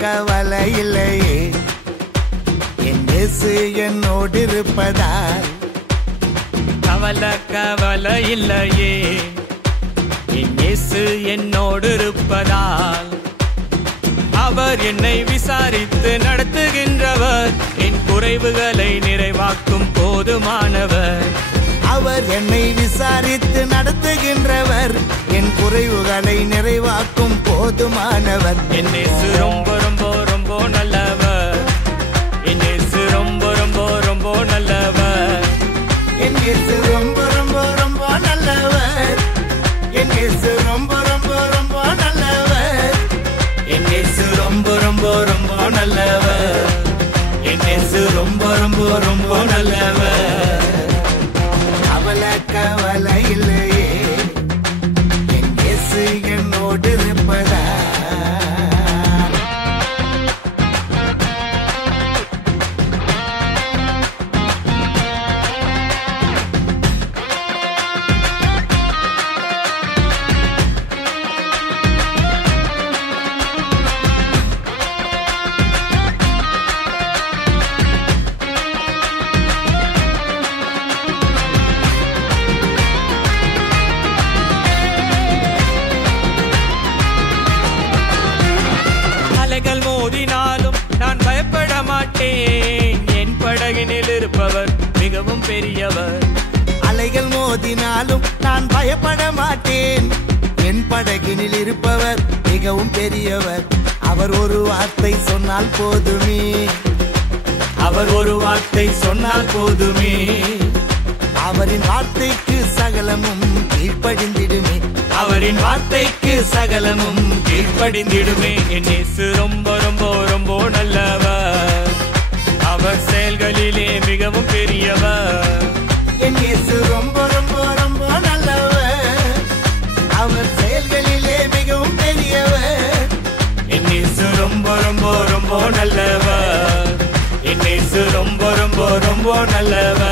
கவலை இல்லையே, என் இயேசு என்னோடு இருப்பதால். கவலை இல்லையே, என் இயேசு என்னோடு இருப்பதால். அவர் என்னை விசாரித்து நடத்துகின்றவர், என் குறைவுகளை நிறைவாக்கும் போதுமானவர். அவர் என்னை விசாரித்து நடத்துகின்றவர், என் குறைவுகளை நிறைவாக்கும் போதுமானவர். என் இயேசு ரொம்ப ரொம்ப ரொம்ப நல்லவர், என் இயேசு ரொம்ப ரொம்ப ரொம்ப நல்லவர். என் இயேசு ரொம்ப ரொம்ப ரொம்ப நல்லவர், என் இயேசு ரொம்ப ரொம்ப ரொம்ப நல்லவர். என் இயேசு ரொம்ப ரொம்ப ரொம்ப நல்லவர், என் இயேசு ரொம்ப ரொம்ப ரொம்ப நல்லவர். கவலை இல்லையே, என் இயேசு என்னோடு இருப்பதால். அலைகள் மோதினாலும் நான் பயப்பட மாட்டேன், என் படகினில் இருப்பவர் மிகவும் பெரியவர். அலைகள் மோதினாலும் நான் பயப்பட மாட்டேன், என் படகினில் இருப்பவர் மிகவும் பெரியவர். அவர் ஒரு வார்த்தை சொன்னால் போதுமே, அவர் ஒரு வார்த்தை சொன்னால் போதுமே. அவரின் வார்த்தைக்கு சகலமும் கீழ்ப்படிந்திடுமே, அவரின் வார்த்தைக்கு சகலமும் கீழ்ப்படிந்திடுமே. என் இயேசு ரொம்ப ரொம்ப ரொம்ப நல்லவர், அவர் செயல்களிலே மிகவும் பெரியவர். என் இயேசு ரொம்ப ரொம்ப ரொம்ப நல்லவர், அவர் செயல்களிலே மிகவும் பெரியவர். என் இயேசு ரொம்ப ரொம்ப ரொம்ப நல்லவர், என் இயேசு ரொம்ப ரொம்ப ரொம்ப நல்லவர்.